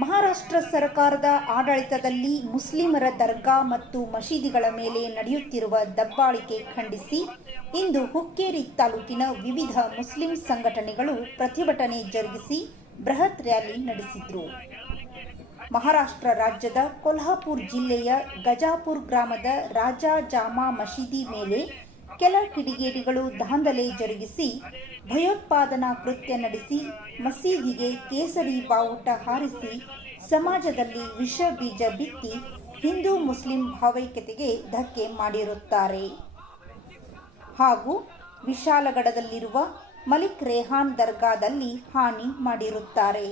ಮಹಾರಾಷ್ಟ್ರ ಸರ್ಕಾರದ ಆಡಳಿತದಲ್ಲಿ ಮುಸ್ಲಿಮರ ದರ್ಗಾ ಮತ್ತು ಮಸೀದಿಗಳ ಮೇಲೆ ನಡೆಯುತ್ತಿರುವ ದಬ್ಬಾಳಿಕೆ ಖಂಡಿಸಿ, ಇಂದು ಹುಕ್ಕೇರಿ ತಾಲೂಕಿನ ವಿವಿಧ ಮುಸ್ಲಿಂ ಸಂಘಟನೆಗಳು ಪ್ರತಿಭಟನೆ ಜರುಗಿಸಿ ಬೃಹತ್ ರ್ಯಾಲಿ ನಡೆಸಿದ್ರು. ಮಹಾರಾಷ್ಟ್ರ ರಾಜ್ಯದ ಕೊಲ್ಹಾಪುರ್ ಜಿಲ್ಲೆಯ ಗಜಾಪುರ್ ಗ್ರಾಮದ ರಾಜಾ ಜಾಮಾ ಮಸೀದಿ ಮೇಲೆ ಕೆಲ ಕಿಡಿಗೇಡಿಗಳು ದಾಂಧಲೆ ಜರುಗಿಸಿ ಭಯೋತ್ಪಾದನಾ ಕೃತ್ಯ ನಡೆಸಿ ಮಸೀದಿಗೆ ಕೇಸರಿ ಬಾವುಟ ಹಾರಿಸಿ ಸಮಾಜದಲ್ಲಿ ವಿಷ ಬೀಜ ಬಿತ್ತಿ ಹಿಂದೂ ಮುಸ್ಲಿಂ ಭಾವೈಕ್ಯತೆಗೆ ಧಕ್ಕೆ ಮಾಡಿರುತ್ತಾರೆ. ಹಾಗೂ ವಿಶಾಲಗಡದಲ್ಲಿರುವ ಮಲಿಕ್ ರೇಹಾನ್ ದರ್ಗಾದಲ್ಲಿ ಹಾನಿ ಮಾಡಿರುತ್ತಾರೆ.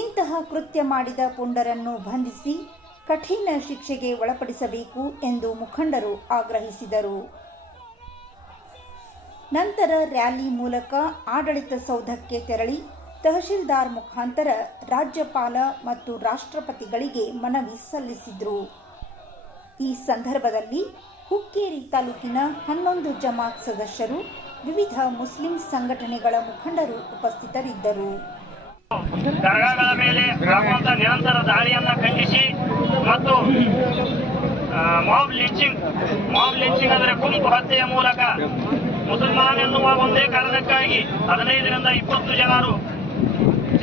ಇಂತಹ ಕೃತ್ಯ ಮಾಡಿದ ಪುಂಡರನ್ನು ಬಂಧಿಸಿ ಕಠಿಣ ಶಿಕ್ಷೆಗೆ ಒಳಪಡಿಸಬೇಕು ಎಂದು ಮುಖಂಡರು ಆಗ್ರಹಿಸಿದರು. ನಂತರ ರ್ಯಾಲಿ ಮೂಲಕ ಆಡಳಿತ ಸೌಧಕ್ಕೆ ತೆರಳಿ ತಹಶೀಲ್ದಾರ್ ಮುಖಾಂತರ ರಾಜ್ಯಪಾಲ ಮತ್ತು ರಾಷ್ಟ್ರಪತಿಗಳಿಗೆ ಮನವಿ ಸಲ್ಲಿಸಿದರು. ಈ ಸಂದರ್ಭದಲ್ಲಿ ಹುಕ್ಕೇರಿ ತಾಲೂಕಿನ ಹನ್ನೊಂದು ಜಮಾತ್ ಸದಸ್ಯರು ವಿವಿಧ ಮುಸ್ಲಿಂ ಸಂಘಟನೆಗಳ ಮುಖಂಡರು ಉಪಸ್ಥಿತರಿದ್ದರು. ದರ್ಗಾಗಳ ಮೇಲೆ ಆಗುವಂತ ನಿರಂತರ ದಾಳಿಯನ್ನ ಖಂಡಿಸಿ ಮತ್ತು ಮಾಬ್ ಲಿಂಚಿಂಗ್ ಮಾಬ್ ಲಿಂಚಿಂಗ್ ಅಂದರೆ ಗುಂಪು ಹತ್ಯೆಯ ಮೂಲಕ ಮುಸಲ್ಮಾನ್ ಎನ್ನುವ ಒಂದೇ ಕಾರಣಕ್ಕಾಗಿ ಹದಿನೈದರಿಂದ ಇಪ್ಪತ್ತು ಜನರು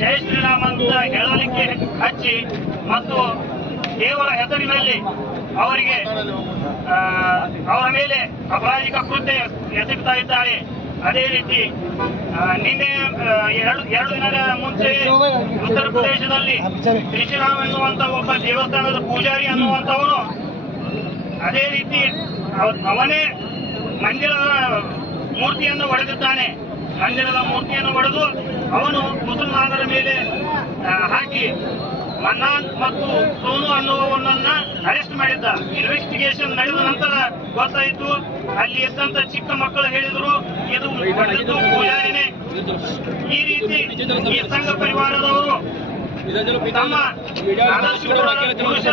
ಜಯ ಶ್ರೀರಾಮ್ ಅಂತ ಹೇಳಲಿಕ್ಕೆ ಹಚ್ಚಿ ಮತ್ತು ದೇವರ ಹೆಸರಿನಲ್ಲಿ ಅವರಿಗೆ ಅವರ ಮೇಲೆ ಅಪರಾಧಿಕ ಕೃತ್ಯ ಎಸಗುತ್ತಾ ಇದ್ದಾರೆ. ಅದೇ ರೀತಿ ನಿನ್ನೆ ಎರಡು ಎರಡು ದಿನದ ಮುಂಚೆ ಉತ್ತರ ಪ್ರದೇಶದಲ್ಲಿ ತ್ರಿಶಿರಾಮ್ ಎನ್ನುವಂತ ಒಬ್ಬ ದೇವಸ್ಥಾನದ ಪೂಜಾರಿ ಅನ್ನುವಂಥವನು ಅದೇ ರೀತಿ ಅವ- ಅವನೇ ಮಂದಿರದ ಮೂರ್ತಿಯನ್ನು ಒಡೆದಿದ್ದಾನೆ. ಮಂದಿರದ ಮೂರ್ತಿಯನ್ನು ಒಡೆದು ಅವನು ಮುಸಲ್ಮಾನರ ಮೇಲೆ ಹಾಕಿ ಮನ್ನಾನ್ ಮತ್ತು ಸೋನು ಅನ್ನುವವನನ್ನ ಅರೆಸ್ಟ್ ಮಾಡಿದ್ದ. ಇನ್ವೆಸ್ಟಿಗೇಷನ್ ನಡೆದ ನಂತರ ಗೊತ್ತಾಯಿತು ಅಲ್ಲಿ ಇದ್ದಂತ ಚಿಕ್ಕ ಮಕ್ಕಳು ಹೇಳಿದ್ರು ಇದು ಪೂಜಾರಿನೇ. ಈ ರೀತಿ ಈ ಸಂಘ ಪರಿವಾರದವರು ತಮ್ಮ ಆದರ್ಶ ಪುರುಷ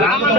ರಾಮನ